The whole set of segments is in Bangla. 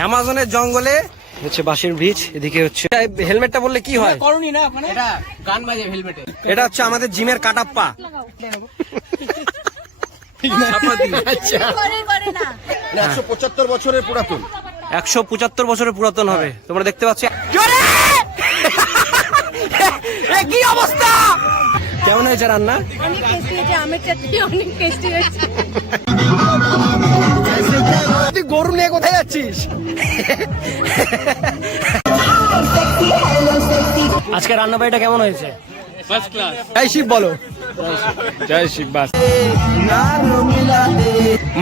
অ্যামাজনের জঙ্গলে হচ্ছে বাঁশের ব্রিজ, এদিকে হচ্ছে হেলমেটটা বললে কি হয়, করুনি না মানে এটা গান বাজে হেলমেটে। এটা হচ্ছে আমাদের জিমের কাটাপ্পা। 175 বছরের পুরাতন, 175 বছরের পুরাতন হবে। তোমরা দেখতে পাচ্ছ কি অবস্থা, কেমন হয়েছে রান্না? অনেক টেস্টি হয়েছে, আমের চাটনি অনেক টেস্টি হয়েছে। তুই গরু নিয়ে কোথায় যাচ্ছিস? আজকে রান্না বাড়িটা কেমন হয়েছে? First class. জয় শিব বলো। জয় শিব। বাস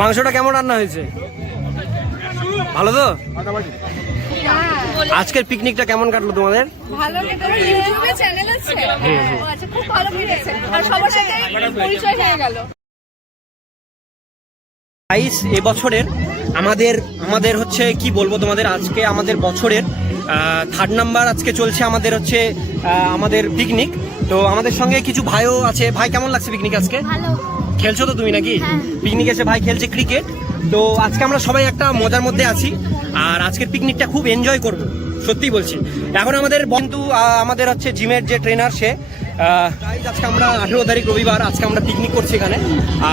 মাংসটা কেমন রান্না হয়েছে? ভালো তো? আজকের পিকনিকটা কেমন কাটলো তোমাদের? ভালো কেটেছে, ইউটিউবে চ্যানেল আছে। আচ্ছা, খুব ভালো কেটেছে আর সবার সাথে পরিচয় হয়ে গেল। গাইস, এবছরের আমাদের হচ্ছে কি বলবো তোমাদের, আজকে আমাদের বছরের 3rd নাম্বার আজকে চলছে আমাদের হচ্ছে আমাদের পিকনিক। তো আমাদের সঙ্গে কিছু ভাইও আছে। ভাই, কেমন লাগছে পিকনিক আজকে? ভালো। খেলছো তো তুমি নাকি? পিকনিক এসে ভাই খেলছে ক্রিকেট। তো আজকে আমরা সবাই একটা মজার মধ্যে আছি, আর আজকের পিকনিকটা খুব এনজয় করব, সত্যি বলছি। এখন আমাদের বন্ধু আমাদের হচ্ছে জিমের যে ট্রেনার, সে আজকে আমরা 18 তারিখ রবিবার, আজকে আমরা পিকনিক করছি এখানে,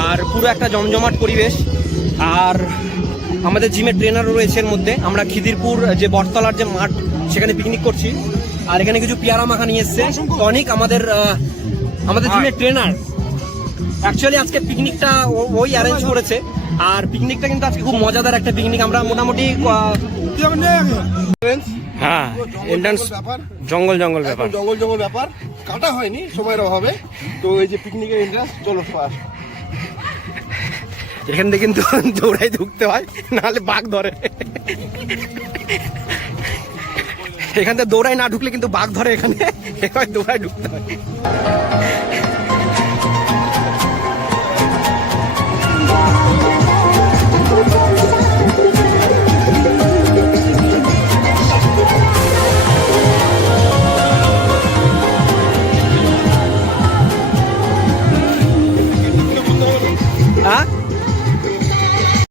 আর পুরো একটা জমজমাট পরিবেশ। আর আমাদের জিমের ট্রেনারও রয়েছে এর মধ্যে। আমরা খিদিরপুর যে বটতলার যে মাঠ, সেখানে পিকনিক করছি। আর এখানে কিছু পেয়ারা মাখা নিয়ে এসছে টনিক, আমাদের জিমের ট্রেনার। অ্যাকচুয়ালি আজকে পিকনিকটা ওই অ্যারেঞ্জ করেছে, আর পিকনিকটা কিন্তু আজকে খুব মজাদার একটা পিকনিক। আমরা মোটামুটি হ্যাঁ এন্ট্রান্স জঙ্গল ব্যাপার, জঙ্গল ব্যাপার, কাটা হয়নি সময়ের অভাবে। তো এই যে পিকনিকের এন্ট্রান্স, চলো পাস। এখান থেকে কিন্তু দৌড়াই ঢুকতে হয়, নাহলে বাঘ ধরে। এখান থেকে দৌড়াই না ঢুকলে কিন্তু বাঘ ধরে, এখানে দৌড়াই ঢুকতে হয়।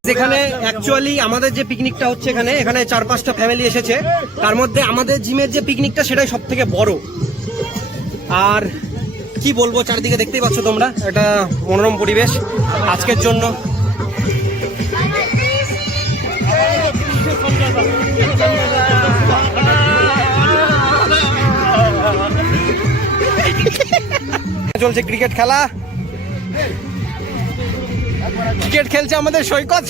যেখানে অ্যাকচুয়ালি আমাদের যে পিকনিকটা হচ্ছে, এখানে 4-5টা ফ্যামিলি এসেছে। তার মধ্যে আমাদের জিমের যে পিকনিকটা, সেটাই সব থেকে বড়। আর কি বলবো, চারিদিকে দেখতেই পাচ্ছ তোমরা, এটা মনোরম পরিবেশ আজকের জন্য। চলছে ক্রিকেট খেলা, ক্রিকেট খেলছে আমাদের সৈকত।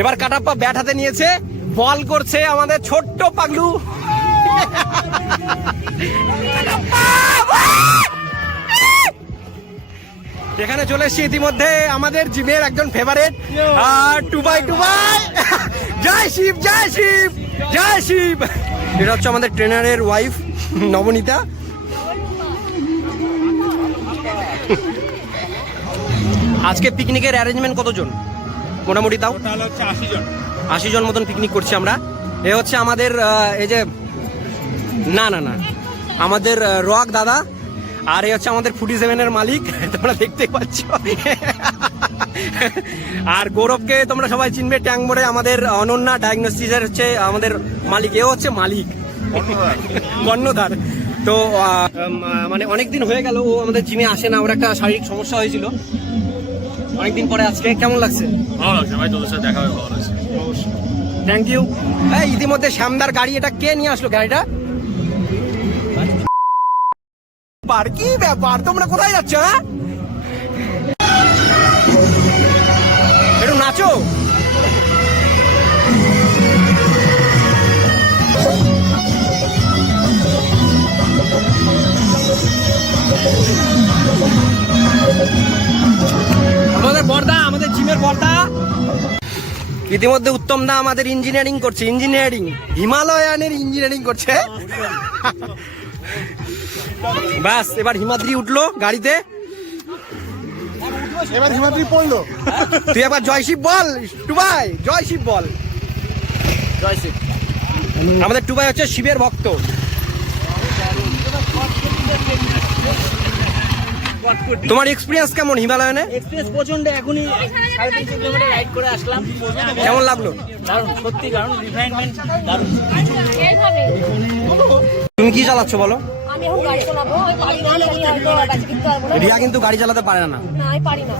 এবার কাটাপ্পা ব্যাট হাতে নিয়েছে, বল করছে আমাদের ছোট্ট পাগলু। এখানে চলে এসছি ইতিমধ্যে আমাদের জিমের একজন ফেভারিট, আর টুবাই। জয় শিব। এটা হচ্ছে আমাদের ট্রেনারের ওয়াইফ নবনীতা। আজকে পিকনিকের অ্যারেঞ্জমেন্ট কতজন মোটামুটি তাও? 80 জন মতন পিকনিক করছি আমরা। এ হচ্ছে আমাদের এই যে না আমাদের রক দাদা, আর এই হচ্ছে আমাদের 47-এর মালিক, তোমরা দেখতে পাচ্ছ। আর গৌরবকে তোমরা সবাই চিনবে, ট্যাং মোড়ে আমাদের অনন্যা ডায়াগনোস্টিসের হচ্ছে আমাদের মালিক। এ হচ্ছে মালিক কর্ণধার। তো মানে অনেকদিন হয়ে গেল ও আমাদের জিমে আসে না, ওর একটা শারীরিক সমস্যা হয়েছিল। অনেকদিন পরে আজকে কেমন লাগছে? ভালো লাগছে ভাই, তোদের সাথে দেখা হয়ে ভালো লাগছে। Thank you. এই ইতিমধ্যে শ্যামদার গাড়ি, এটা কে নিয়ে আসলো গাড়িটা? কি ব্যাপার, তোমরা কোথায় যাচ্ছ? হ্যাঁ, একটু নাচো। আমাদের বর্দা, আমাদের জিমের বর্দা। ইতিমধ্যে উত্তম দা আমাদের ইঞ্জিনিয়ারিং করছে, হিমালয়ানের ইঞ্জিনিয়ারিং করছে। বাস, এবার হিমাদ্রি উঠলো গাড়িতে, এবার হিমাদ্রি পড়লো। তুই একবার জয় শিব বল টুবাই, জয় শিব বল। জয় শিব। আমাদের টুবাই হচ্ছে শিবের ভক্ত। তোমার এক্সপিরিয়েন্স কেমন হিমালয়ানে? এক্সপ্রেস প্রচন্ড, এখনই 3.5 কিলোমিটার রাইড করে আসলাম। কেমন লাগলো? দারুণ, সত্যি দারুণ, রিফাইনমেন্ট দারুণ। এইভাবে তুমি কি চালাচ্ছ বলো? আমি এখন গাড়ি চালাবো, আমি পারি না, আমি হয়তো গাড়ি কিনতে পারবো না। রিয়া কিন্তু গাড়ি চালাতে পারে না। না, আমি পারি না।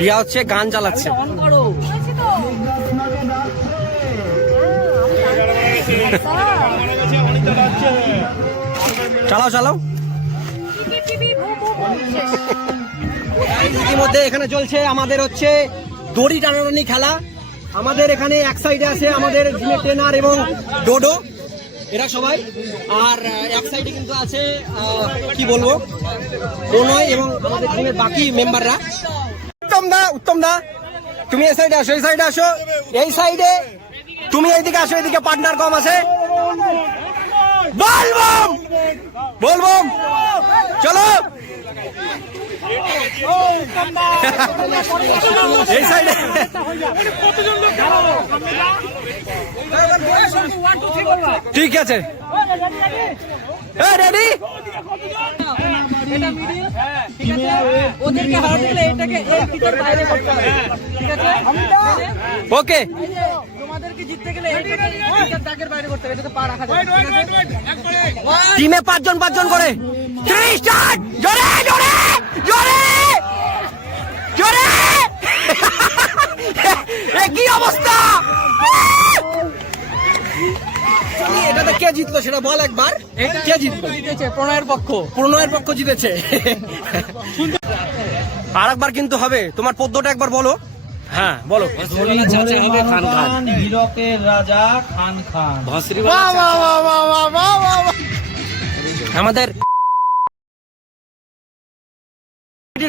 রিয়া হচ্ছে গান চালাচ্ছে। অন করো। হয়েছে তো। চালাও চালাও। ইতিমধ্যে এখানে চলছে আমাদের হচ্ছে দড়ি টানাটানি খেলা। আমাদের এখানে এক সাইডে আছে আমাদের জিমের ট্রেনার এবং ডোডো, এরা সবাই। আর এক সাইডে কিন্তু আছে কি বলবো, প্রণয় এবং আমাদের জিমের বাকি মেম্বাররা। উত্তম দা তুমি এই সাইডে আসো, এই সাইডে আসো, এই সাইডে তুমি এইদিকে আসো, এইদিকে পার্টনার কম আছে। বলবম বলবম চলো এই সাইডে। ঠিক আছে, রেডি? ওদেরকে হারাতে গেলে এটাকে এই ভিতর বাইরে করতে হবে, ঠিক আছে? ওকে, তোমাদেরকে জিততে গেলে এটাকে ভিতর দাগের বাইরে করতে হবে, এটাতে পা রাখা যাবে, ঠিক আছে? টিমে 5 জন করে। 3 স্টার্ট, জোরে জোরে জোরে জোরে। কি অবস্থা? এটাতে কে জিতলো সেটা বল একবার। কে জিতলো? জিতেছে প্রণয়ের পক্ষ। প্রণয়ের পক্ষ জিতেছে। আর একবার কিন্তু হবে, তোমার পদ্মটা একবার বলো। হ্যাঁ বলো। হীরকের রাজা খান খান। আমাদের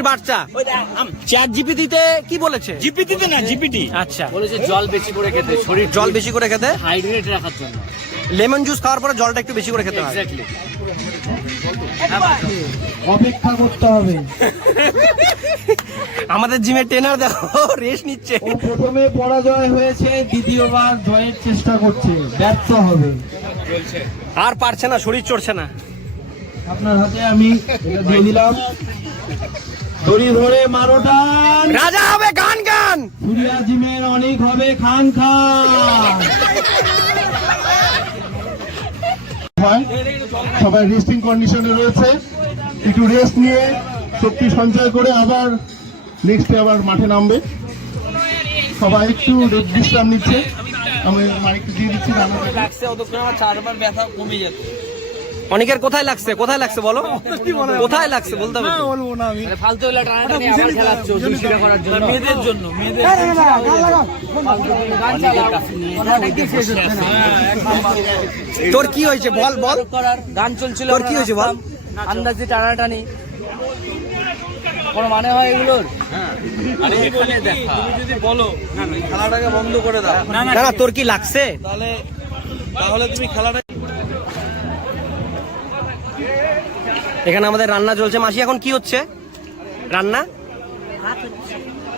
বাচ্চা চ্যাট জিপিটিতে কি বলেছে? জিপিটিতে না, জিপিটি আচ্ছা, বলেছে জল বেশি করে খেতে, শরীর জল বেশি করে খেতে, হাইড্রেট রাখার জন্য। লেমন জুস খাওয়ার পরে জলটা একটু বেশি করে খেতে হয়। এক্স্যাক্টলি। অপেক্ষা করতে হবে। আমাদের জিমের ট্রেনার দেখো রেস্ট নিচ্ছে। ও প্রথমে পরাজয় হয়েছে, দ্বিতীয়বার জয়ের চেষ্টা করছে, ব্যর্থ হবে। আর পারছে না, শরীর চড়ছে না। আপনার হাতে আমি এটা দিয়ে দিলাম, দড়ি ধরে মারো টান। রাজা হবে গান গান। সুরিয়া জিমের অনেক হবে খান খান। সবাই রেস্টিং কন্ডিশনে রয়েছে, একটু রেস্ট নিয়ে শক্তি সঞ্চয় করে আবার নেক্সটে আবার মাঠে নামবে। সবাই একটু বিশ্রাম নিচ্ছে, আমি মাইকটা দিয়ে দিচ্ছি। লাগছে অতক্ষণ আমার 4 বার ব্যথা কমে যাচ্ছে। অনেকের কোথায় লাগছে, কোথায় লাগছে বলো, কোথায় লাগছে বলতে হবে তো। মানে ফালতু হলে টানাটানি আবার খেলাচ্ছ জুসিটা করার জন্য, মেয়েদের জন্য, মেয়েদের গান চালাও, অনেকে শেষ হচ্ছে না। তোর কি হয়েছে বল বল। করার গান চলছিল, তোর কি হয়েছে বল? আন্দাজে টানাটানি কোনো মানে হয় এগুলোর? আরে এখানে দেখা, তুমি যদি বলো খেলাটাকে বন্ধ করে দাও, না না, তোর কি লাগছে? তাহলে তুমি খেলাটা। এখানে আমাদের রান্না চলছে। মাসি এখন কি হচ্ছে রান্না?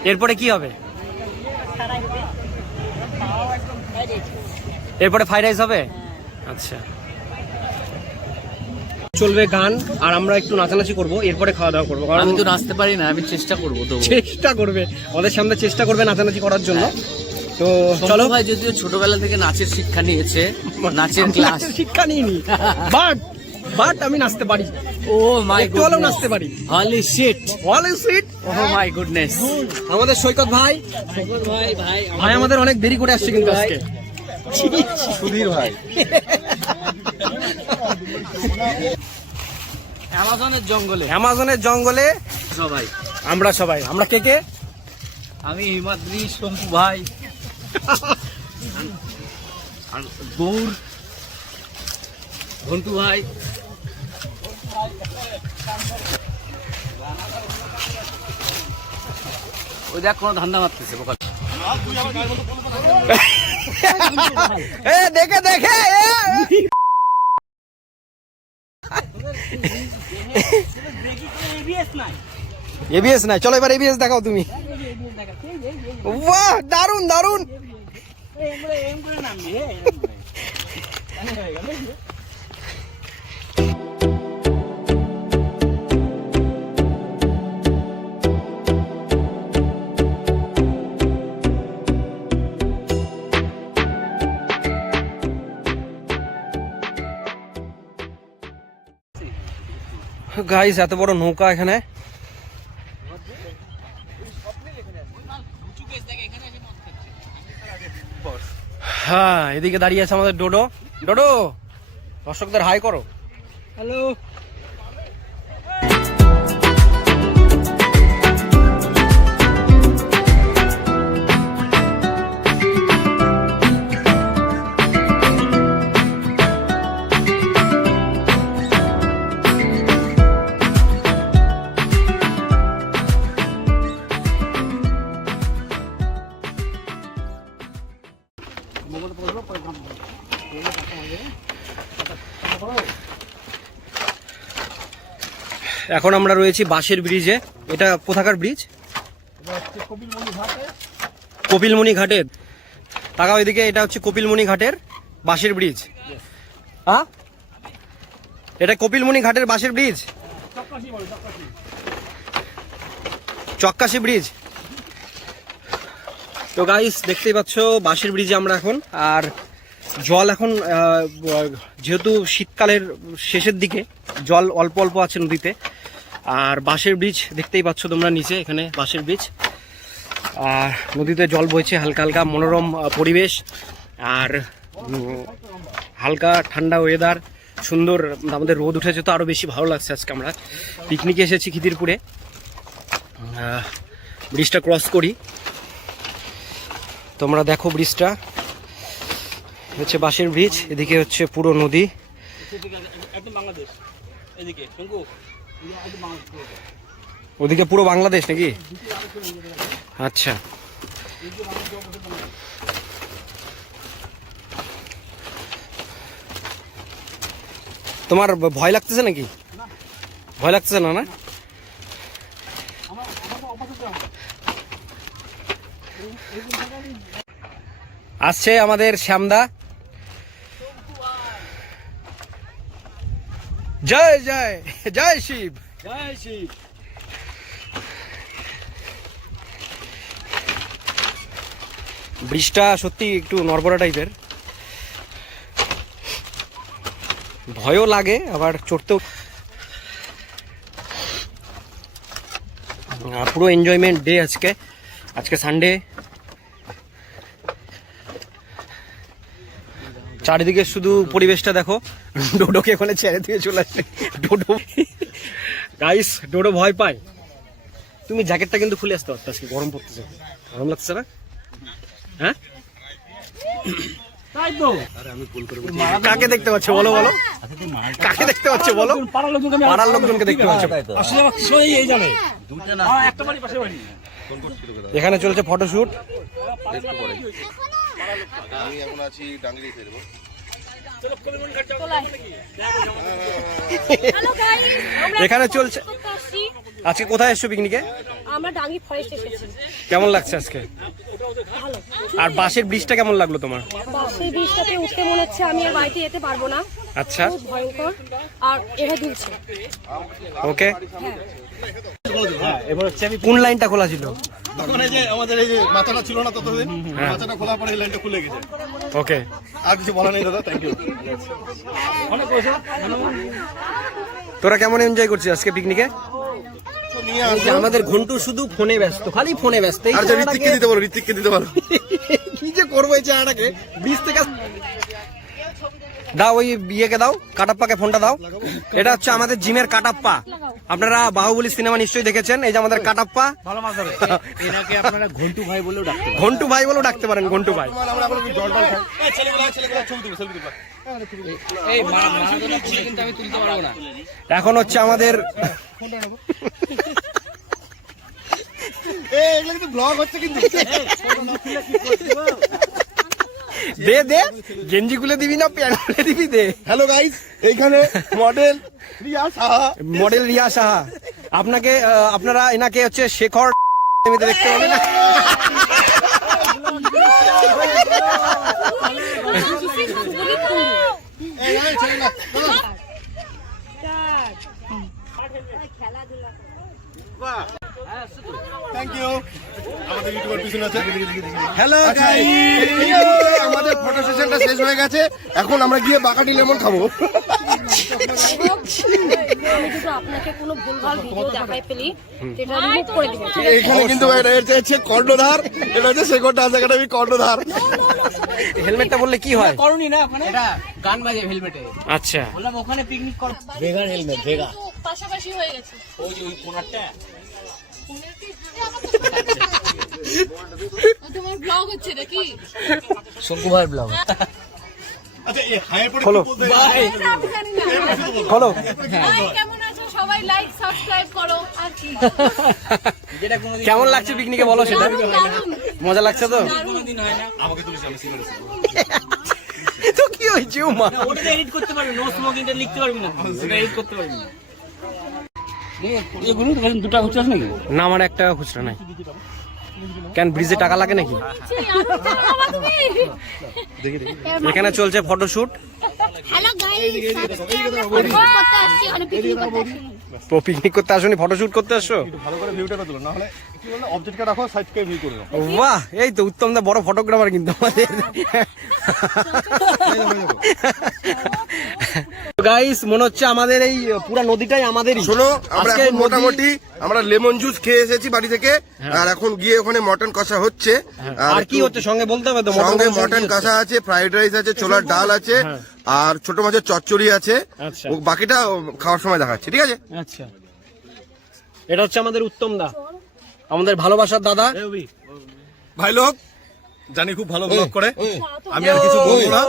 এরপরে কি হবে? এরপরে ফ্রাইড রাইস হবে। আচ্ছা, চলবে গান আর আমরা একটু নাচানাচি করবো, এরপরে খাওয়া দাওয়া করবো। কারণ আমি তো নাচতে পারি না, আমি চেষ্টা করবো তো। চেষ্টা করবে, ওদের সামনে চেষ্টা করবে নাচানাচি করার জন্য। তো চলো। ভাই যদিও ছোটবেলা থেকে নাচের শিক্ষা নিয়েছে, নাচের ক্লাস শিক্ষা নিইনি, বাট আমি নাচতে পারি। ও মাই একটু হলেও নাচতে পারি। Holy shit, all is sweet. Oh my goodness. আমাদের সৈকত ভাই, ভাই আমাদের অনেক দেরি করে আসছে কিন্তু আজকে। সুধীর ভাই, অ্যামাজনের জঙ্গলে অ্যামাজনের জঙ্গলে সবাই আমরা কে কে? আমি হিমাদ্রি, শম্পু ভাই, আর গৌর, ঘন্টু ভাই। ওই দেখ কোনো ধান্দা মারতেছে বোকা। এ দেখে দেখে এবিএস নাই। চলো এবার এবিএস দেখাও তুমি। বাহ, দারুন দারুন। গাইস এত বড় নৌকা এখানে। হ্যাঁ, এদিকে দাঁড়িয়ে আছে আমাদের ডোডো। ডোডো, দর্শকদের হাই করো। হ্যালো। এখন আমরা রয়েছি বাঁশের ব্রিজে। এটা কোথাকার ব্রিজ? কপিলমুনি ঘাটের। তাকাও এদিকে, এটা হচ্ছে কপিলমুনি ঘাটের বাঁশের ব্রিজ। হ্যাঁ, এটা কপিলমুনি ঘাটের বাঁশের ব্রিজ, চক্কাশি ব্রিজ। তো গাইস দেখতেই পাচ্ছ বাঁশের ব্রিজে আমরা এখন। আর জল এখন যেহেতু শীতকালের শেষের দিকে জল অল্প অল্প আছে নদীতে। আর বাঁশের ব্রিজ দেখতেই পাচ্ছ তোমরা নিচে, এখানে বাঁশের ব্রিজ। আর নদীতে জল বইছে, হালকা হালকা মনোরম পরিবেশ। আর হালকা ঠান্ডা ওয়েদার, সুন্দর। আমাদের রোদ উঠেছে তো আরও বেশি ভালো লাগছে। আজকে আমরা পিকনিকে এসেছি খিদিরপুরে। ব্রিজটা ক্রস করি, তোমরা দেখো ব্রিজটা হচ্ছে বাঁশের ব্রিজ। এদিকে হচ্ছে পুরো নদী। ওদিকে পুরো বাংলাদেশ নাকি? আচ্ছা, তোমার ভয় লাগতেছে নাকি? ভয় লাগতেছে না? না, আসছে আমাদের শ্যামদা। জয় জয় জয় শিব, জয় শিব। ব্রিজটা সত্যি একটু নড়বড়া টাইপের, ভয়ও লাগে আবার চড়তেও। পুরো এনজয়মেন্ট ডে আজকে। আজকে সানডে। চারিদিকে শুধু পরিবেশটা দেখো। ডোডোকে ওখানে ছেড়ে দিয়ে চলে আসে ডোডো। গাইস, ডোডো ভয় পায়। তুমি জ্যাকেটটা কিন্তু খুলে আসতে পারতো, আজকে গরম পড়তেছে। গরম লাগছে না? হ্যাঁ, কাকে দেখতে পাচ্ছ বলো? বলো কাকে দেখতে পাচ্ছ বলো? পাড়ার লোকজনকে দেখতে পাচ্ছ। এখানে চলছে ফটোশুট। আমি এখন আছি ডাঙ্গরি ফেরবো। এখানে চলছে। আজকে কোথায় এসছো পিকনিকে? আমরা ডাঙ্গি ফরেস্ট এসেছি। কেমন লাগছে আজকে? ভালো। আর বাঁশের ব্রিজটা কেমন লাগলো তোমার? বাঁশের ব্রিজটাতে উঠতে মনে হচ্ছে আমি আর বাড়িতে যেতে পারবো না। আচ্ছা, খুব ভয়ঙ্কর। আর এভাবে দুলছে। ওকে, কোন লাইনটা খোলা ছিল? তখন এই যে আমাদের এই যে মাথাটা ছিল না ততদিন, মাথাটা খোলার পরে এই লাইনটা খুলে গেছে। ওকে, আর কিছু বলা নেই দাদা, থ্যাংক ইউ। তোরা কেমন এনজয় করছিস আজকে পিকনিকে? আমাদের ঘন্টু শুধু ফোনে ব্যস্ত, খালি ফোনে ব্যস্ত। আর যে ঋত্বিককে দিতে পারো, ঋত্বিককে দিতে পারো। কি যে করবো এই চাটাকে ব্রিজ থেকে। দাও ওই বিয়েকে দাও, কাটাপ্পাকে ফোনটা দাও। এটা হচ্ছে আমাদের জিমের কাটাপ্পা। আপনারা বাহুবলী সিনেমা নিশ্চয়ই দেখেছেন। এই যে আমাদের কাটাপ্পা। এনাকে আপনারা ঘন্টু ভাই বলেও ডাকতে পারেন। ঘন্টু ভাই বলেও ডাকতে পারেন, ঘন্টু ভাই। আমরা এখন জল টল খাই। ছেলেগুলা ছবি তুলবে, সেলফি তুলবে। এই মারাদোনার ছবি কিন্তু আমি তুলতে পারবো না। এখন হচ্ছে আমাদের এগুলো কিন্তু ব্লগ হচ্ছে কিন্তু। দে দে, গেঞ্জি খুলে দিবি না প্যান্ট খুলে দিবি? দে। হ্যালো গাইস, এইখানে মডেল রিয়া সাহা। মডেল রিয়া সাহা। আপনারা এনাকে হচ্ছে শেখর দেখতে পাবেন না। Thank you. আমাদের ইউটিউবার পিছনে আছে। হ্যালো গাইস, আমাদের ফটো সেশনটা শেষ হয়ে গেছে। এখন আমরা গিয়ে বাকাটি লেমন খাবো। আমি যদি আপনাকে কোনো ভুলভাল ভিডিও দেখাই ফেলি সেটা রিমুভ করে দিবেন। এখানে কিন্তু এটা হচ্ছে কর্ণধার, এটা হচ্ছে সেকেন্ড ডান্স একাডেমি কর্ণধার। হেলমেটটা বললে কি হয়? করুনি না ওখানে? এটা গান বাজে হেলমেটে। আচ্ছা, বললাম ওখানে পিকনিক কর। ভেগার হেলমেট, ভেগা। পাশাপাশি হয়ে গেছে। ওই কোনারটা। তোমার ব্লগ হচ্ছে নাকি? শঙ্কু ভাই ব্লগ। খোলো আমি জানি না। খোলো। ভাই, কেমন আছো সবাই? লাইক সাবস্ক্রাইব করো আর কি। কেমন লাগছে পিকনিকে বলো সেটা? দারুণ, দারুণ, মজা লাগছে তো? দারুণ। তো কি হয়েছে ও মা? ওটা এডিট করতে পারবি, নো স্মোকিং টা লিখতে পারবি না, ওটা এডিট করতে পারবি না। এগুলো দুটো খুচরা নাকি? না, আমার এক টাকা খুচরা নাই। কেন, ব্রিজে টাকা লাগে নাকি? এখানে চলছে ফটোশুট। হ্যালো গাইস, করতে আসছি মানে পিকনিক করতে আসছি। পিকনিক করতে আসোনি, ফটোশুট করতে আসছো? ভালো করে ভিউটা তুলো, না হলে কি বলতো অবজেক্টটা রাখো, সাইড থেকে ভিউ করে নাও। বাহ, এই তো উত্তম দা বড় ফটোগ্রাফার কিন্তু আমাদের। গাইস, মনে হচ্ছে আমাদের এই পুরো নদীটাই আমাদেরই। শোনো, আমরা আজকে এখন নদী- মোটামুটি আমরা লেমন জুস খেয়ে এসেছি বাড়ি থেকে, আর এখন গিয়ে ওখানে মটন কষা হচ্ছে। আর কি হচ্ছে সঙ্গে বলতে হবে তো? সঙ্গে কষা মটন কি হচ্ছে? কষা আছে, ফ্রাইড রাইস আছে, ছোলার ডাল আছে, আর ছোট মাছের চচ্চড়ি আছে। আচ্ছা। ও বাকিটা খাওয়ার সময় দেখাচ্ছি, ঠিক আছে? আচ্ছা, এটা হচ্ছে আমাদের উত্তম দা, আমাদের ভালোবাসার দাদা। ভাই লোক জানি খুব ভালো ব্লগ করে, আমি আর কিছু বলবো না।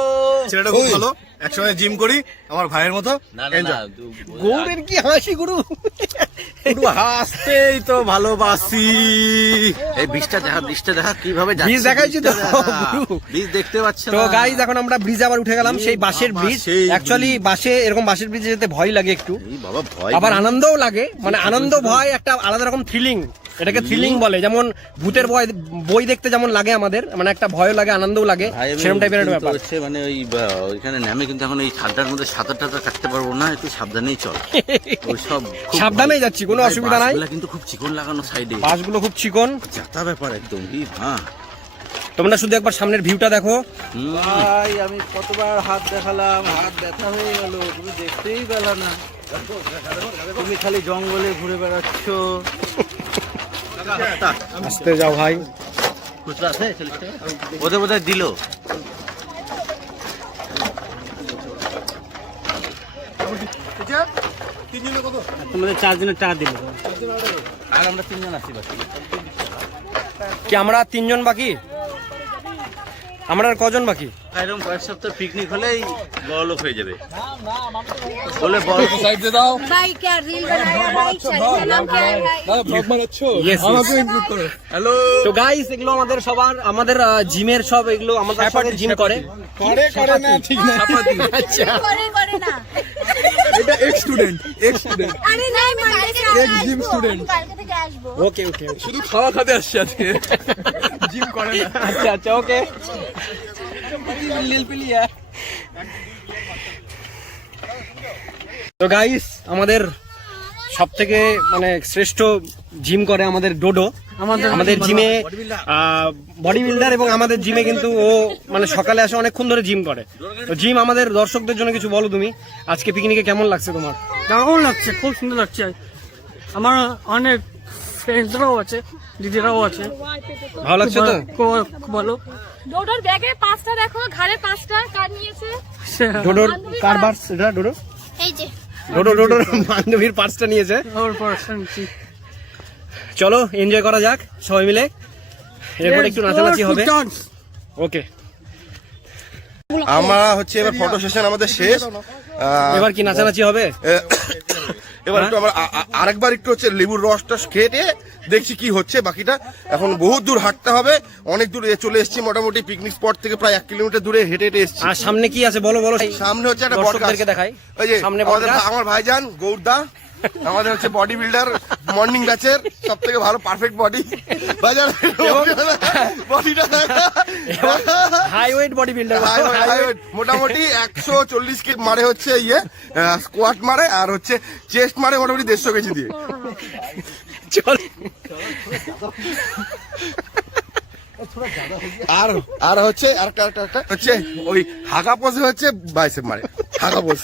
ছেলেটা খুব ভালো, একসঙ্গে জিম করি আমার ভাইয়ের মতো। গৌরের কি হাসি গুরু! একটু হাসতেই তো ভালোবাসি। এই বৃষ্টিটা দেখা কিভাবে যাচ্ছে। ব্রিজ দেখাইছি তো গুরু। বীজ দেখতে পাচ্ছে তো গাইজ, এখন আমরা ব্রিজে আবার উঠে গেলাম, সেই বাঁশের ব্রিজ। অ্যাকচুয়ালি বাসে এরকম বাঁশের ব্রিজে যেতে ভয় লাগে একটু, বাবা ভয় আবার আনন্দও লাগে। মানে আনন্দ ভয় একটা আলাদা রকম থ্রিলিং, এটাকে থ্রিলিং বলে। যেমন ভূতের বই দেখতে যেমন লাগে আমাদের, মানে একটা ভয় লাগে, আনন্দও লাগে, সেরকম টাইপের একটা ব্যাপার। হচ্ছে মানে ওইখানে নামে কিন্তু এখন এই ঠান্ডার মধ্যে সাঁতার টাতার কাটতে পারবো না, একটু সাবধানেই চল। ওই সব সাবধানেই যাচ্ছি, কোনো অসুবিধা নাই। কিন্তু খুব চিকন লাগানো সাইডে, বাসগুলো খুব চিকন, যাতা ব্যাপার একদম। হ্যাঁ তোমরা শুধু একবার সামনের ভিউটা দেখো। ভাই, আমি কতবার হাত দেখালাম, হাত ব্যথা হয়ে গেল, তুমি দেখতেই পেলা না। তুমি খালি জঙ্গলে ঘুরে বেড়াচ্ছ। আসতে যাও ভাই। খুচরা আছে ওদের বোধহয় দিল। তোমাদের 4 দিনের টাকা দিল, আর আমরা 3 জন আছি বাকি। কি আমরা 3 জন বাকি? আমরা আর কজন বাকি? এরকম কয়েক সপ্তাহ পিকনিক হলেই বড়লোক হয়ে যাবে। বলে বড় সাইড দিয়ে দাও। भाई क्या रील बनाया भाई, चैनल का नाम क्या है भाई? হ্যালো। তো গাইস, এগুলো আমাদের সবার, আমাদের জিমের সব এগুলো আমাদের সাথে জিম করে। করে না, ঠিক না। আচ্ছা, করে না। এটা এক্স স্টুডেন্ট, এক্স স্টুডেন্ট, আরে না, আমি কালকে এক্স জিম স্টুডেন্ট। কালকে থেকে আসবো। ওকে ওকে, শুধু খাওয়া খেতে আসছে আজকে, জিম করে না। আচ্ছা আচ্ছা, ওকে। তো গাইস, আমাদের সব থেকে মানে শ্রেষ্ঠ জিম করে আমাদের ডোডো। আমাদের জিমে বডি বিল্ডার, এবং আমাদের জিমে কিন্তু ও মানে সকালে আসে, অনেকক্ষণ ধরে জিম করে। তো জিম, আমাদের দর্শকদের জন্য কিছু বলো তুমি, আজকে পিকনিকে কেমন লাগছে তোমার? দারুণ লাগছে, খুব সুন্দর লাগছে। আমার অনেক ফ্রেন্ডসরাও আছে, দিদিরাও আছে। ভালো লাগছে তো? বলো ডোডোর ব্যাগে 5টা দেখো, ঘাড়ে 5টা কার নিয়েছে? ডোডোর কার পার্স এটা? ডোডো এই যে ডোডোর বান্ধবীর পার্সটা নিয়েছে। ওর পড়াশোনা নিচ্ছি। চলো এনজয় করা যাক সবাই মিলে, এরপর একটু নাচানাচি হবে। ওকে, আমরা হচ্ছে এবার ফটো সেশন আমাদের শেষ। এবার কি নাচানাচি হবে? এবার একটু আমরা আরেকবার একটু হচ্ছে লেবুর রসটা খেয়ে দেখছি কি হচ্ছে। বাকিটা এখন বহুত দূর হাঁটতে হবে, অনেক দূর চলে এসেছি, মোটামুটি পিকনিক স্পট থেকে প্রায় 1 কিলোমিটার দূরে হেঁটে হেঁটে এসেছি। আর সামনে কি আছে বলো বলো। সামনে হচ্ছে একটা বড় দর্শকদেরকে দেখাই, ওই যে সামনে আমাদের বড় গাছ। আমার ভাইজান গৌরদা, আমাদের হচ্ছে বডি বিল্ডার, মর্নিং ব্যাচের সব থেকে ভালো পারফেক্ট বডি। ভাইজান বডিটা হাই ওয়েট বডি বিল্ডার, মোটামুটি 140 কেজি মারে হচ্ছে ইয়ে স্কোয়াট মারে, আর হচ্ছে চেস্ট মারে মোটামুটি 150 কেজি দিয়ে। চল। আর হচ্ছে আর হচ্ছে ওই হাগা পোজে হচ্ছে বাইসেপ মারে, হাগা পোজ।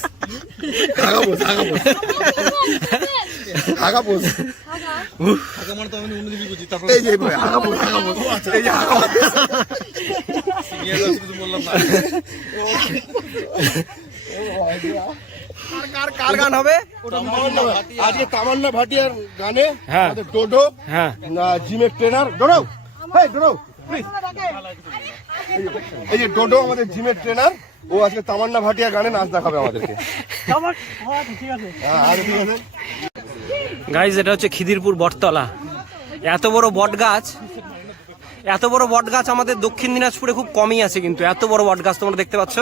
হাগাবোস এই যে হাগাবোস এই যে হাগাবোস কার গান হবে? আজকে তামান্না ভাটিয়ার গানে হ্যাঁ। আমাদের ডোডো, হ্যাঁ জিমের trainer Dodo, hey Dodo please, এই যে ডোডো আমাদের জিমের ট্রেনার, ও আজকে তামান্না ভাটিয়া গানে নাচ দেখাবে আমাদেরকে। হ্যাঁ, ঠিক আছে। গাইজ, এটা হচ্ছে খিদিরপুর বটতলা। এত বড় বট গাছ আমাদের দক্ষিণ দিনাজপুরে খুব কমই আছে, কিন্তু এত বড় বট গাছ তোমরা দেখতে পাচ্ছ।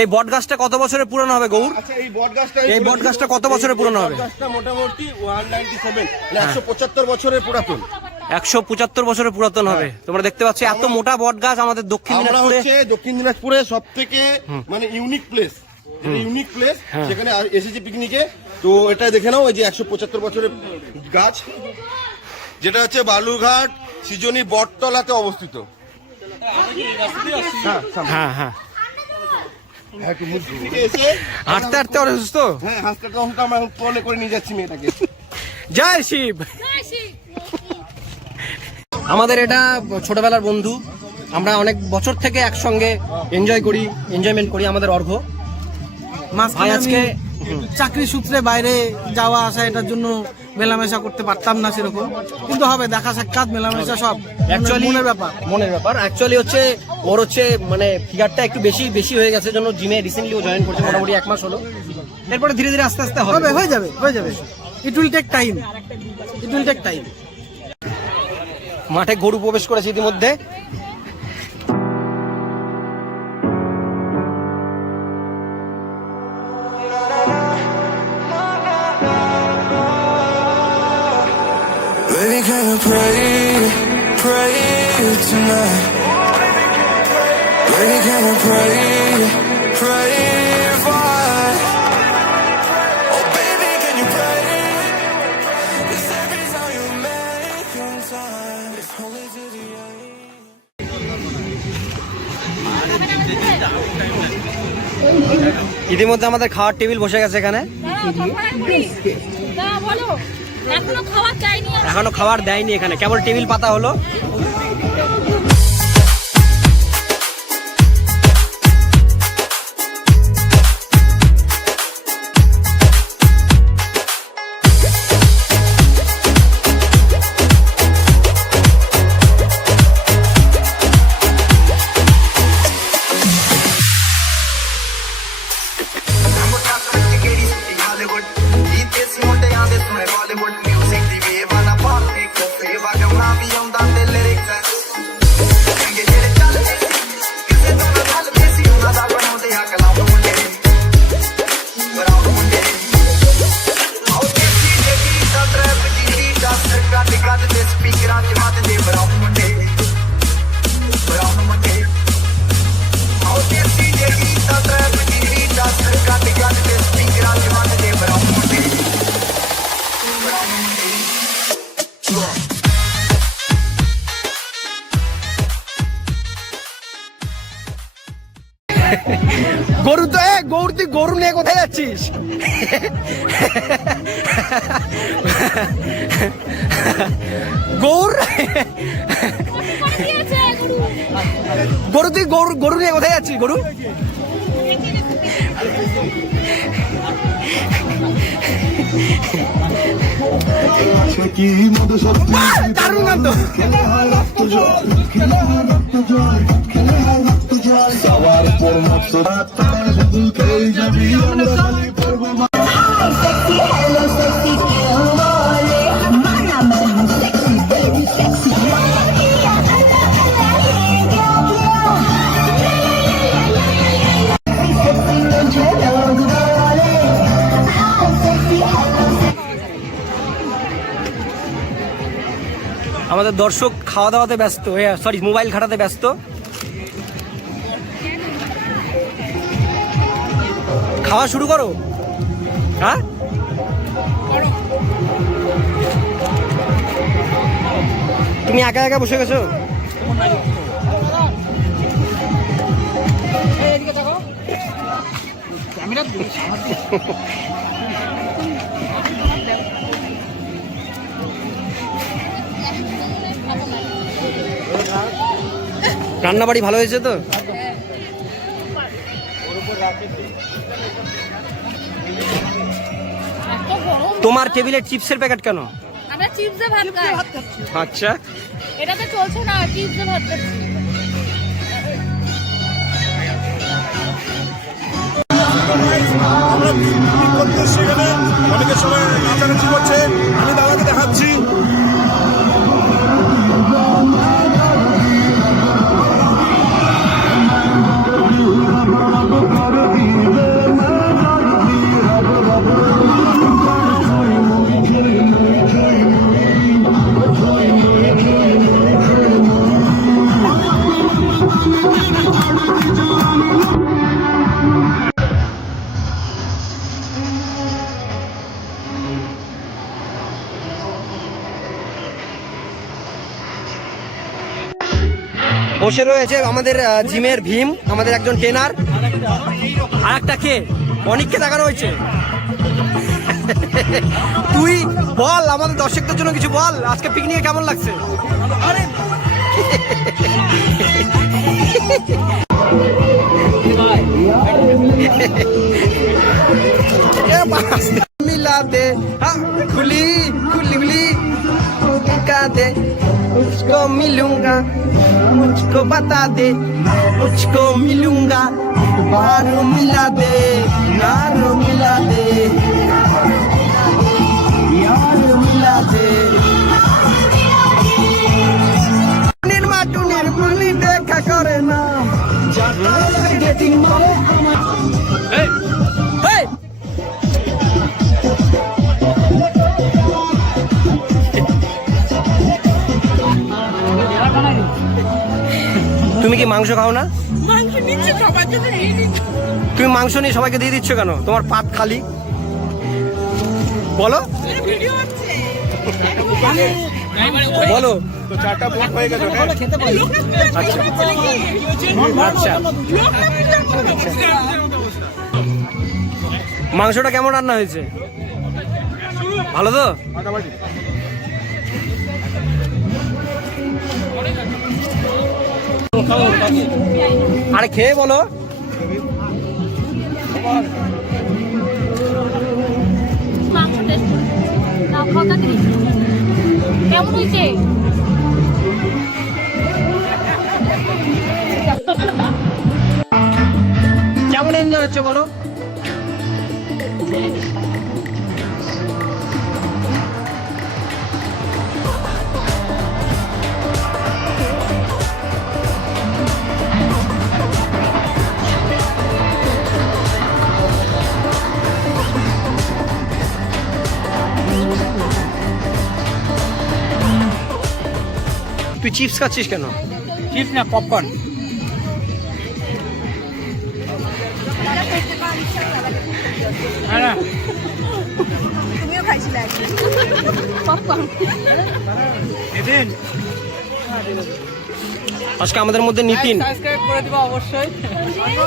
এই বট গাছটা কত বছরের পুরনো হবে গৌর? আচ্ছা, এই বট গাছটা কত বছরের পুরনো হবে? মোটামুটি 197 175 বছরের পুরাতন। 175 বছরের পুরাতন হবে। তোমরা দেখতে পাচ্ছ এত মোটা বট গাছ আমাদের দক্ষিণ আমরা দিনাজপুরে। হচ্ছে দক্ষিণ দিনাজপুরে সব থেকে মানে ইউনিক প্লেস, সেখানে এসেছি পিকনিকে। তো এটা দেখে নাও, এই যে 175 বছরের গাছ, যেটা হচ্ছে বালুরঘাট সৃজনী বটতলাতে অবস্থিত। হ্যাঁ হ্যাঁ, এসে হাঁটতে হাঁটতে অসুস্থ। হ্যাঁ, হাসতে আমরা ফোনে করে নিয়ে যাচ্ছি মেয়েটাকে। জয় শিব। আমাদের এটা ছোটবেলার বন্ধু, আমরা অনেক বছর থেকে একসঙ্গে এনজয়মেন্ট করি। আমাদের অর্ঘ্য ভাই আজকে চাকরি সূত্রে বাইরে যাওয়া আসা, এটার জন্য মেলামেশা করতে পারতাম না সেরকম, কিন্তু হবে দেখা সাক্ষাৎ মেলামেশা সব অ্যাকচুয়ালি মনের ব্যাপার। অ্যাকচুয়ালি হচ্ছে ওর হচ্ছে মানে ফিগারটা একটু বেশি হয়ে গেছে, জন্য জিমে রিসেন্টলি ও জয়েন করছে, মোটামুটি 1 মাস হলো। এরপরে ধীরে ধীরে আস্তে আস্তে হবে, হয়ে যাবে। It will take time. মাঠে গরু প্রবেশ করেছে ইতিমধ্যে। Baby, can you pray tonight? Baby, can you pray for us? Oh, baby, can you pray? 'Cause every time you make time, it's only to the end. ইতিমধ্যে আমাদের খাওয়ার টেবিল বসে গেছে এখানে। এখনো খাবার দেয়নি এখানে, কেবল টেবিল পাতা হলো। গৌর তুই গরু নিয়ে কোথায় যাচ্ছিস? গরু তুই গরু নিয়ে কোথায় যাচ্ছিস? গরু দারুণ গান তো। সবার পরমর্শ শুধু খেয়ে যাবি আমরা খালি পড়বো। আমাদের দর্শক খাওয়া দাওয়াতে ব্যস্ত, সরি মোবাইল ঘাটাতে ব্যস্ত। খাওয়া শুরু করো। হ্যাঁ, তুমি একা একা বসে গেছো? রান্নাবাড়ি ভালো হয়েছে তো? তোমার টেবিলে চিপসের প্যাকেট কেন? আমরা চিপসে ভাত খাই। আচ্ছা, এটা তো চলছে না, চিপসে ভাত খাচ্ছি। আমরা পিকনিক করতে এসেছি এখানে, অনেকের সবাই নাচানাচি করছে, আমি দাদাকে দেখাচ্ছি। বসে রয়েছে আমাদের জিমের ভীম, আমাদের একজন ট্রেনার, আর একটা কে অনেককে দেখানো হয়েছে। তুই বল আমাদের দর্শকদের জন্য কিছু বল, আজকে পিকনিকে কেমন লাগছে? मिला दे हाँ खुली खुली खुली का दे उसको मिलूंगा मुझको बता दे मुझको मिलूंगा बारो मिला दे यारो मिला दे यारो मिला दे निर्माटुनिर पुली देखा करे ना जाता है डेटिंग मारे hey hey তুমি কি মাংস খাও না? তুমি মাংস নিয়ে সবাইকে দিয়ে দিচ্ছ কেন? তোমার পাত খালি। বলো বলো। তো 4টা প্লেট হয়ে গেছে। আচ্ছা, মাংসটা কেমন রান্না হয়েছে? ভালো তো? আরে খেয়ে বলো। মাংস টেস্ট না খাওয়া কেমন হয়েছে? কেমন এনজয় হচ্ছে বলো? তুই চিপস খাচ্ছিস কেন? চিপস না, পপকর্ন। তুমিও খাইছিলে একদিন। আজকে আমাদের মধ্যে নিতিন, সাবস্ক্রাইব করে দিবা অবশ্যই।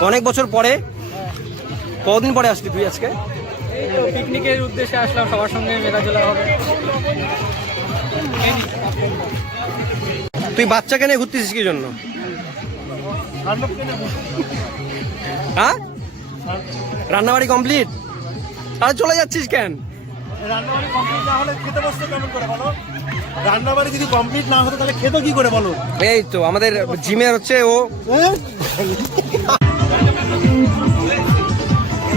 অনেক বছর পরে। কতদিন পরে আসলি তুই আজকে? এই তো পিকনিকের উদ্দেশ্যে আসলাম, সবার সঙ্গে মেলাজোলা হবে। তুই বাচ্চাকে নিয়ে ঘুরতেছিস কি জন্য? হ্যাঁ, রান্নাবাড়ি কমপ্লিট, তাহলে চলে যাচ্ছিস কেন? রান্নাবাড়ি কমপ্লিট না হলে খেতে বসতে কেমন করে বলো? রান্নাবাড়ি যদি কমপ্লিট না হতো তাহলে খেতো কি করে বলো? এই তো আমাদের জিমের হচ্ছে ও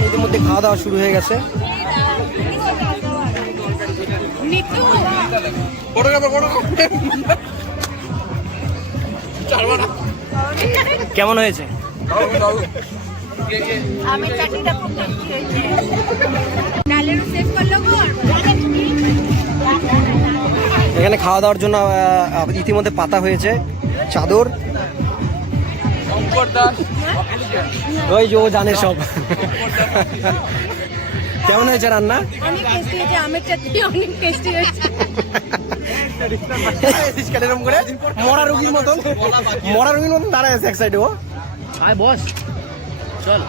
ইতিমধ্যে খাওয়া দাওয়া শুরু হয়ে গেছে। কেমন হয়েছে? আমি চাটনিটা খুব টেস্টি হয়েছে। ডালেরও সেভ করলো গো। এখানে খাওয়া দাওয়ার জন্য ইতিমধ্যে পাতা হয়েছে চাদর। ওই যে ও জানে সব। কেমন হয়েছে রান্না? অনেক টেস্টি হয়েছে, আমের চাটনি অনেক টেস্টি হয়েছে। এরকম করে মরা রোগীর মতন দাঁড়ায় আছে এক সাইডে। ও আয় বস। চল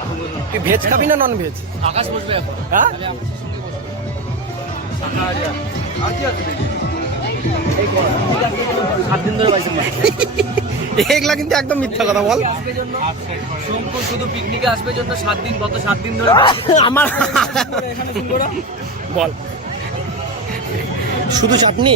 তুই ভেজ খাবি না নন ভেজ? আকাশ বসবে এখন। হ্যাঁ আর কি আছে? 7 দিন ধরে পাইছি এগুলা কিন্তু একদম মিথ্যা কথা বল। শঙ্কর শুধু পিকনিকে আসবে জন্য 7 দিন, গত 7 দিন ধরে আমার বল শুধু চাটনি?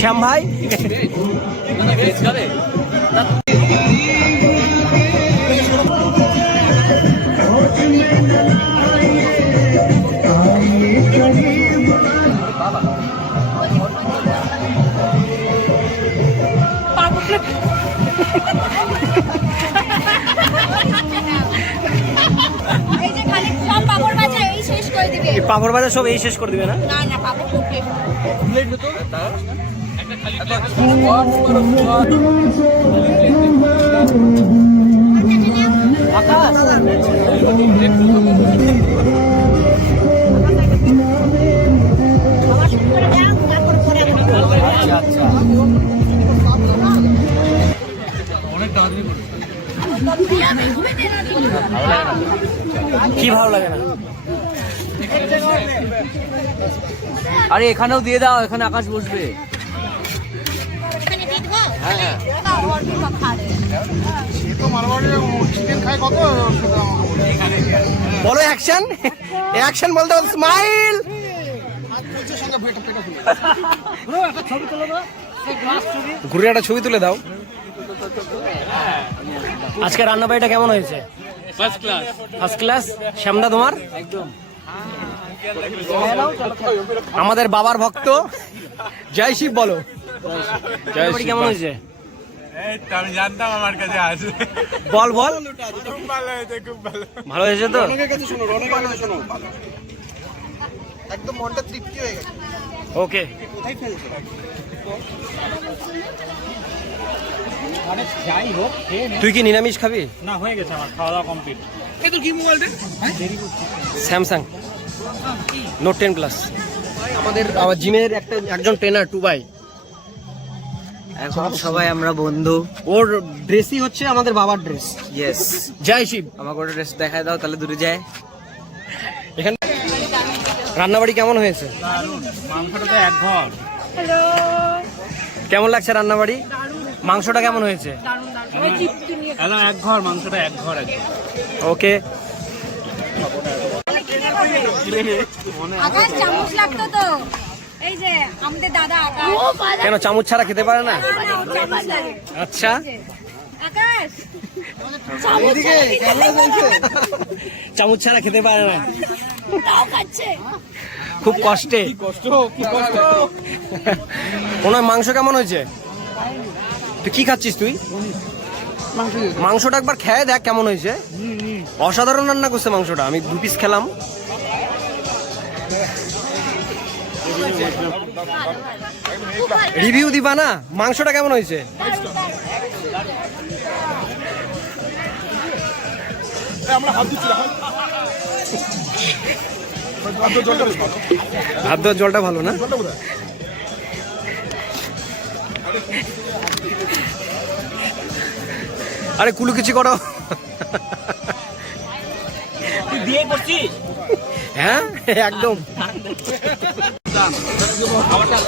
শ্যাম ভাই ভেজ খাবে? এই যে খালি সব পাপড় ভাজা এই শেষ করে দিবে। এই পাঁপড় ভাজা সব এই শেষ করে দিবে না? না না পাপড় খুব শেষ। আমার শুরু করে দাও, তারপর পরে আচ্ছা আচ্ছা কি ভালো লাগে না? আরে এখানেও দিয়ে দাও, এখানে আকাশ বসবে। এখানে দিয়ে দেবো? হ্যাঁ তারপর দিবো খাবে। বলো অ্যাকশন, অ্যাকশন বলতে বল, স্মাইল। ঘুরে একটা ছবি তুলে দাও। আজকে রান্না বাড়িটা কেমন হয়েছে? First class. First class. শ্যামদা তোমার? একদম। আমাদের বাবার ভক্ত জয় শিব বলো। রান্না বাড়ি কেমন হয়েছে? আমি জানতাম আমার কাছে আসবে। বল বল। খুব ভালো হয়েছে, খুব ভালো। ভালো হয়েছে তো? একদম মনটা তৃপ্তি হয়ে গেছে। ওকে। তুই কি নিরামিষ খাবি? না, হয়ে গেছে আমার খাওয়া দাওয়া কমপ্লিট। Samsung note 10 plus. আমার জিমের একজন ট্রেনার টুবাই। এখন সবাই আমরা বন্ধু। ওর ড্রেসই হচ্ছে আমাদের বাবার ড্রেস। ইয়েস। জয় শিব। আমাকে ওটা ড্রেস দেখায় দাও, তাহলে দূরে যায়। এখানে রান্নাবাড়ি কেমন হয়েছে? মাংসটা তো এক ঘর। হ্যালো। কেমন লাগছে রান্নাবাড়ি? মাংসটা কেমন হয়েছে? এক ঘর, মাংসটা এক ঘর একদম। ওকে। আকাশ চামচ লাগতো তো। এই যে আমাদের দাদা আকাশ। কেন চামচ ছাড়া খেতে পারে না? না, না, ওর চামচ লাগে। আচ্ছা আকাশ চামচ ছাড়া খেতে পারে না, তাও খাচ্ছে। খুব কষ্টে। ওনার মাংস কেমন হয়েছে? তুই কি খাচ্ছিস তুই? মাংসটা একবার খেয়ে দেখ কেমন হয়েছে। অসাধারণ রান্না করছে মাংসটা। আমি 2 পিস খেলাম। রিভিউ দিবা না? মাংসটা কেমন হয়েছে? হাত ধোয়ার জলটা ভালো না? আরে কুলু কিছু করো। বিয়ে করছিস? হ্যাঁ একদম।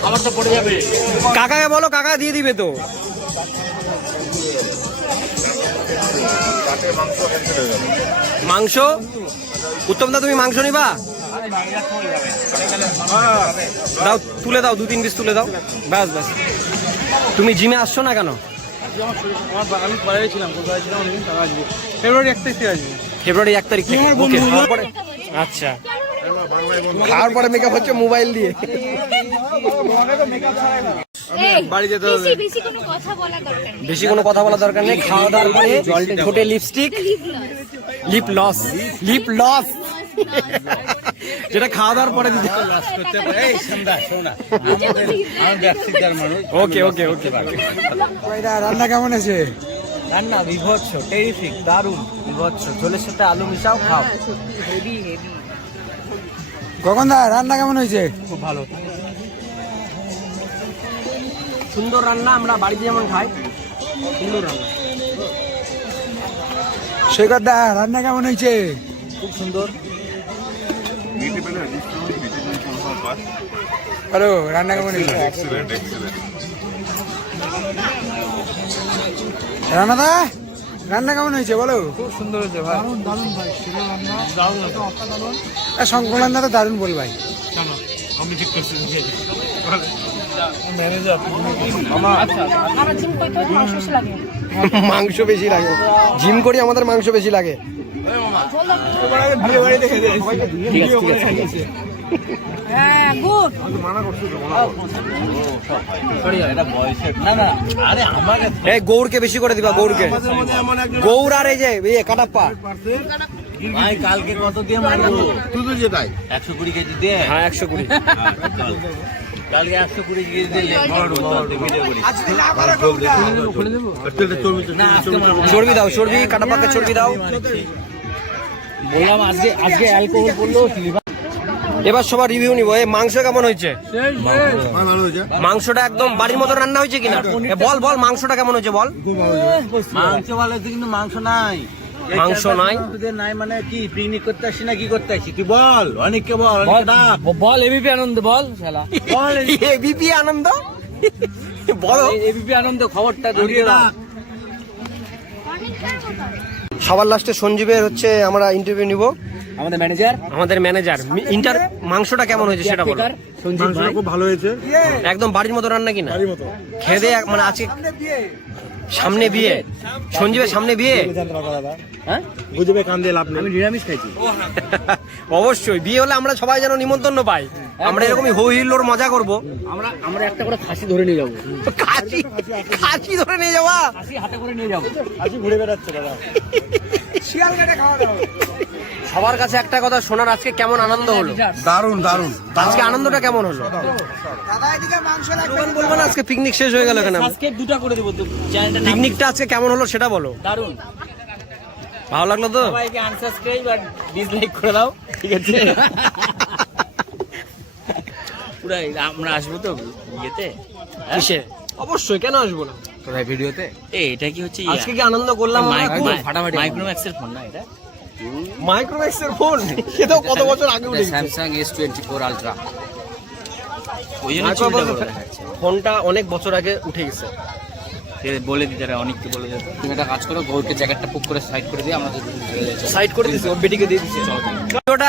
খাবারটা পড়ে যাবে। কাকাকে বলো, কাকা দিয়ে দিবে তো। মাংস উত্তম দা, তুমি মাংস নিবা? দাও, তুলে দাও, 2-3 পিস তুলে দাও। ব্যাস ব্যাস। তুমি জিমে আসছো না কেন? আমি বাইরে ছিলাম, কোথায় ছিলাম অনেকদিন, টাকা আসবো ফেব্রুয়ারি 1 তারিখ থেকে আসবো। ফেব্রুয়ারি 1 তারিখ থেকে। ওকে, খাওয়ার পরে। আচ্ছা, খাওয়ার পরে মেকআপ হচ্ছে মোবাইল দিয়ে। বাড়ি যেতে হবে। বেশি কোনো কথা বলা দরকার নেই। বেশি কোনো কথা বলার দরকার নেই। খাওয়া দাওয়ার পরে ঠোঁটে lipstick, lip gloss, lip gloss, যেটা খাওয়া দাওয়ার পরে দিতে। আমি ব্যবসাদার মানুষ। ওকে ওকে ওকে। রান্না কেমন আছে? রান্না বিভৎস, টেরিফিক, দারুণ, বিভৎস। ঝোলের সাথে আলু মিশাও, খাও। Heavy heavy. কখন দা রান্না কেমন হয়েছে? খুব ভালো, সুন্দর রান্না। আমরা বাড়িতে যেমন খাই, সুন্দর রান্না। শেখর দা রান্না কেমন হয়েছে? খুব সুন্দর। হ্যালো, রান্না কেমন হয়েছে? রান্না দা রান্না কেমন হয়েছে বলো? খুব সুন্দর হয়েছে ভাই। সংকলন দা তো দারুণ বল ভাই। আমার জিম করতে হয় মাংস বেশি লাগে। মাংস বেশি লাগে, জিম করি আমাদের মাংস বেশি লাগে। হ্যাঁ গুড। এই গৌরকে বেশি করে দিবা, গৌরকে। গৌর আর এই যে কাটাপ্পা। ভাই কালকে কত দিয়ে মারবো? তুই তো যেটাই 120 কেজি দিয়ে। হ্যাঁ 120। কালকে 120 কেজি দিয়ে চর্বি দাও, চর্বি, কাটাপ্পাকে চর্বি দাও। বললাম আজকে অ্যালকোহল পড়লো। এবার সবার রিভিউ নিব। এই মাংস কেমন হয়েছে? ভালো হয়েছে। মাংসটা একদম বাড়ির মতো রান্না হয়েছে কিনা? বল বল, মাংসটা কেমন হয়েছে বল। মাংস ভালো হয়েছে কিন্তু মাংস নাই। মাংস নাই? তোদের নাই মানে কি পিকনিক করতে আসছি না কি করতে আসছি? তুই বল, অনেককে বল, বল এবিপি আনন্দ বল, শালা বল এবিপি আনন্দ বলো। এবিপি আনন্দ খবরটা জড়িয়ে দাও। সবার লাস্টে সঞ্জীবের হচ্ছে আমরা ইন্টারভিউ নিব। আমাদের ম্যানেজার মাংসটা কেমন হয়েছে সেটা বলো। সঞ্জীব ভাই খুব ভালো হয়েছে, একদম বাড়ির মতো রান্না কিনা? খেদে মানে আজকে সামনে বিয়ে, সঞ্জীবের সামনে বিয়ে। হ্যাঁ বুঝবে কান দিয়ে লাভ আমি নিরামিষ খাইছি। অবশ্যই বিয়ে হলে আমরা সবাই যেন নিমন্ত্রণ পাই। আমরা এরকমই হই হিল্লোর মজা করবো। আমরা একটা করে খাসি ধরে নিয়ে যাবো। খাসি ধরে নিয়ে যাওয়া, খাসি হাতে করে নিয়ে যাবো। ঘুরে বেড়াচ্ছে দাদা। সবার কাছে একটা কথা শোনার, আজকে কেমন আনন্দ হলো? দারুণ দারুণ। আজকে আনন্দটা কেমন হলো? বলবো না আজকে পিকনিক শেষ হয়ে গেল কেন? আজকে দুটা করে দেবো। পিকনিকটা আজকে কেমন হলো সেটা বলো। দারুণ, ভালো লাগলো তো? সবাইকে আনসাবস্ক্রাইব আর ডিসলাইক করে দাও, ঠিক আছে? পুরাই আমরা আসবো তো ইয়েতে। কিসে? অবশ্যই, কেন আসবো না? কোথায় ভিডিওতে? এটা কি হচ্ছে আজকে কি আনন্দ করলাম? ফাটাফাটি মাইক্রোম্যাক্সের ফোন না এটা? মাইক্রোম্যাক্সের ফোন, সেটাও কত বছর আগে উঠে গেছে। Samsung S24 ultra. ওই জন্য ফোনটা অনেক বছর আগে উঠে গেছে। বলে দিতে অনেককে বলে দিতে। তুমি একটা কাজ করো, গৌরকে জ্যাকেটটা পুক করে সাইড করে দিয়ে আমরা সাইড করে দিছি, ওর বেটিকে দিয়ে দিছি। ওটা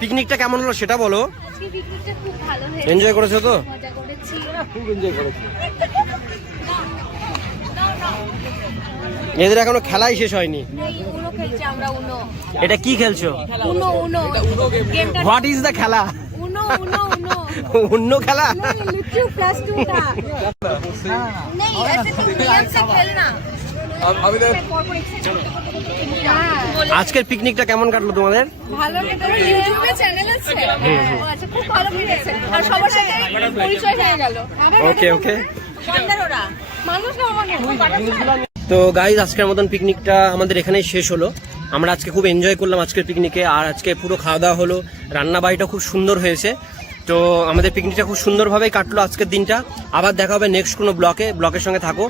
পিকনিকটা কেমন হলো সেটা বলো। পিকনিকটা খুব ভালো হয়েছে। এনজয় করেছো তো? মজা করেছি। খুব এনজয় করেছি। এদের এখনো খেলাই শেষ হয়নি। এই উনো খেলছি আমরা, উনো। এটা কি খেলছো? উনো উনো। গেমটা হোয়াট ইজ দ্য খেলা? उनो उनो उनो उन्नो खेला? नहीं, लिट्टू प्लस 2 था। नहीं, ऐसे नियम से खेलना। আজকের পিকনিকটা কেমন কাটলো তোমাদের? ভালো কেটেছে। ইউটিউবে চ্যানেল আছে। ও আচ্ছা, খুব ভালো কেটেছে। আর সবার সাথে পরিচয় হয়ে গেল। ওকে ওকে। সুন্দর ওরা। মানুষ না মানুষ। তো গাইজ, আজকের মতন পিকনিকটা আমাদের এখানেই শেষ হলো। আমরা আজকে খুব এনজয় করলাম আজকের পিকনিকে। আর আজকে পুরো খাওয়া দাওয়া হলো, রান্না বাড়িটা খুব সুন্দর হয়েছে। তো আমাদের পিকনিকটা খুব সুন্দরভাবেই কাটলো আজকের দিনটা। আবার দেখা হবে নেক্সট কোনো ব্লগের সঙ্গে থাকো।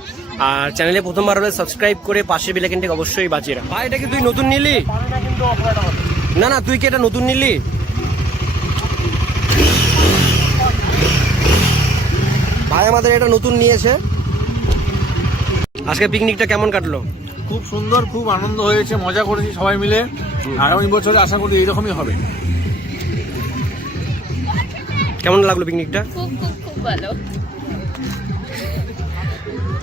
আর চ্যানেলে প্রথমবার হলে সাবস্ক্রাইব করে পাশে বেল আইকনটাকে অবশ্যই বাজিয়ে রাখো। ভাই, এটা কি তুই নতুন নিলি? না না, তুই কি এটা নতুন নিলি? ভাই আমাদের এটা নতুন নিয়েছে। আজকে পিকনিকটা কেমন কাটলো? খুব সুন্দর, খুব আনন্দ হয়েছে, মজা করেছি সবাই মিলে। আগামী বছরে আশা করি এইরকমই হবে। কেমন লাগলো পিকনিকটা? খুব খুব খুব ভালো।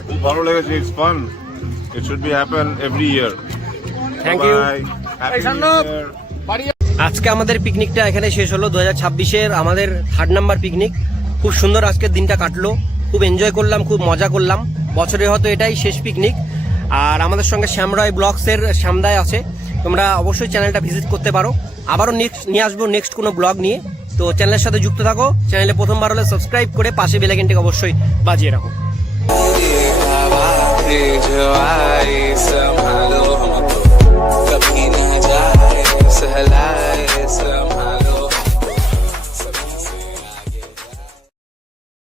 খুব ভালো লেগেছে। It's fun. It should be happen every year. Thank you. আজকে আমাদের পিকনিকটা এখানে শেষ হলো। 2026-এর আমাদের 3rd নাম্বার পিকনিক। খুব সুন্দর আজকের দিনটা কাটলো, খুব এনজয় করলাম, খুব মজা করলাম। বছরে হয়তো এটাই শেষ পিকনিক। আর আমাদের সঙ্গে শ্যামরায় ব্লগসের শ্যামদাই আছে, তোমরা অবশ্যই চ্যানেলটা ভিজিট করতে পারো। আবারও নিয়ে আসবো নেক্সট কোনো ব্লগ নিয়ে। তো চ্যানেলের সাথে যুক্ত থাকো। চ্যানেলে প্রথমবার হলে সাবস্ক্রাইব করে পাশে বেল আইকনটাকে অবশ্যই বাজিয়ে রাখো। myself.